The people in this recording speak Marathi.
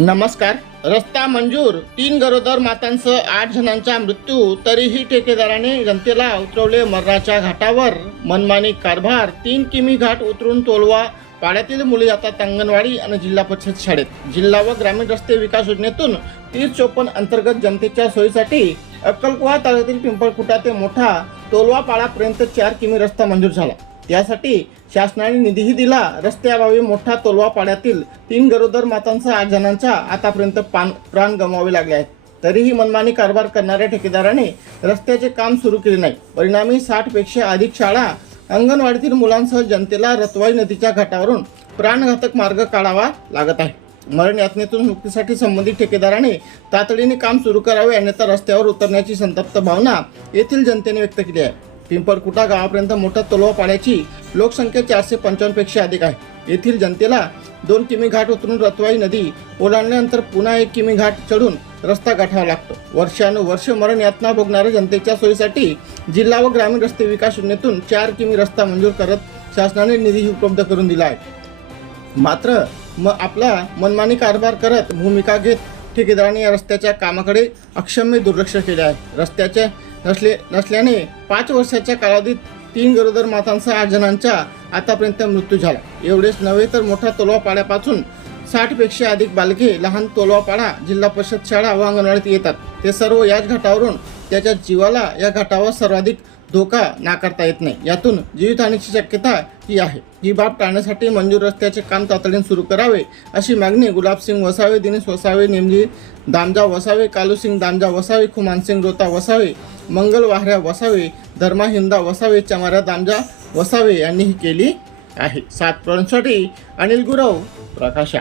नमस्कार. रस्ता मंजूर. तीन गरोदर मातांसह आठ जणांचा मृत्यू. तरीही ठेकेदाराने जनतेला उतरवले मर्राच्या घाटावर. मनमानी कारभार. तीन किमी घाट उतरून तोलवा. पाड्यातील मुले जातात अंगणवाडी आणि जिल्हा परिषद शाळेत. जिल्हा व ग्रामीण रस्ते विकास योजनेतून तीस चोपन्न अंतर्गत जनतेच्या सोयीसाठी अक्कलकुवा तालुक्यातील पिंपळकुटा ते मोठा तोलवा पाडापर्यंत चार किमी रस्ता मंजूर झाला. त्यासाठी शासनाने निधीही दिला. रस्त्याअभावी मोठा तोलवा पाड्यातील तीन गरोदर मातांसह आठ जणांचा आतापर्यंत पान प्राण गमावे लागले आहेत. तरीही मनमानी कारभार करणाऱ्या ठेकेदाराने रस्त्याचे काम सुरू केले नाही. परिणामी साठपेक्षा अधिक शाळा अंगणवाडीतील मुलांसह जनतेला रतवाई नदीच्या घाटावरून प्राणघातक मार्ग काढावा लागत आहे. मरण यातनेतून मुक्तीसाठी संबंधित ठेकेदाराने तातडीने काम सुरू करावे अन्यथा रस्त्यावर उतरण्याची संतप्त भावना येथील जनतेने व्यक्त केली आहे. पिंपळकुटा गावापर्यंत मोठा तलाव पाण्याची लोकसंख्या चारशे पंचावन्नपेक्षा अधिक आहे. येथील जनतेला दोन किमी घाट उतरून रतवाई नदी ओलांडल्यानंतर पुन्हा एक किमी घाट चढून रस्ता गाठावा लागतो. वर्षानुवर्ष मरण यातना भोगणाऱ्या जनतेच्या सोयीसाठी जिल्हा व ग्रामीण रस्ते विकास योजनेतून चार किमी रस्ता मंजूर करत शासनाने निधी उपलब्ध करून दिला आहे. मात्र मग आपला मनमानी कारभार करत भूमिका घेत ठेकेदारांनी या रस्त्याच्या कामाकडे अक्षम्य दुर्लक्ष केले आहे. रस्त्याच्या नसले नसल्याने पाच वर्षाच्या कालावधीत तीन गरोदर मातांसह आठ जणांचा आतापर्यंत मृत्यू झाला. एवढेच नव्हे तर मोठा तोलवा पाड्यापासून साठपेक्षा अधिक बालके लहान तोलवापाडा जिल्हा परिषद शाळा व अंगणवाडीत येतात. ते सर्व याच घाटावरून त्याच्या जीवाला या घाटावर सर्वाधिक धोका नाकारता येत नाही. यातून जीवितहानीची शक्यता ही आहे. ही बाब टाळण्यासाठी मंजूर रस्त्याचे काम तातडीने सुरू करावे अशी मागणी गुलाबसिंग वसावे दिनेश वसावे नेमजी दामजा वसावे कालूसिंग दामजा वसावे खुमानसिंग रोता वसावे मंगल वाहऱ्या वसावे धर्मा हिंदा वसावे चमारा दामजा वसावे यांनी ही केली आहे. सात साठी अनिल गुरव प्रकाशा.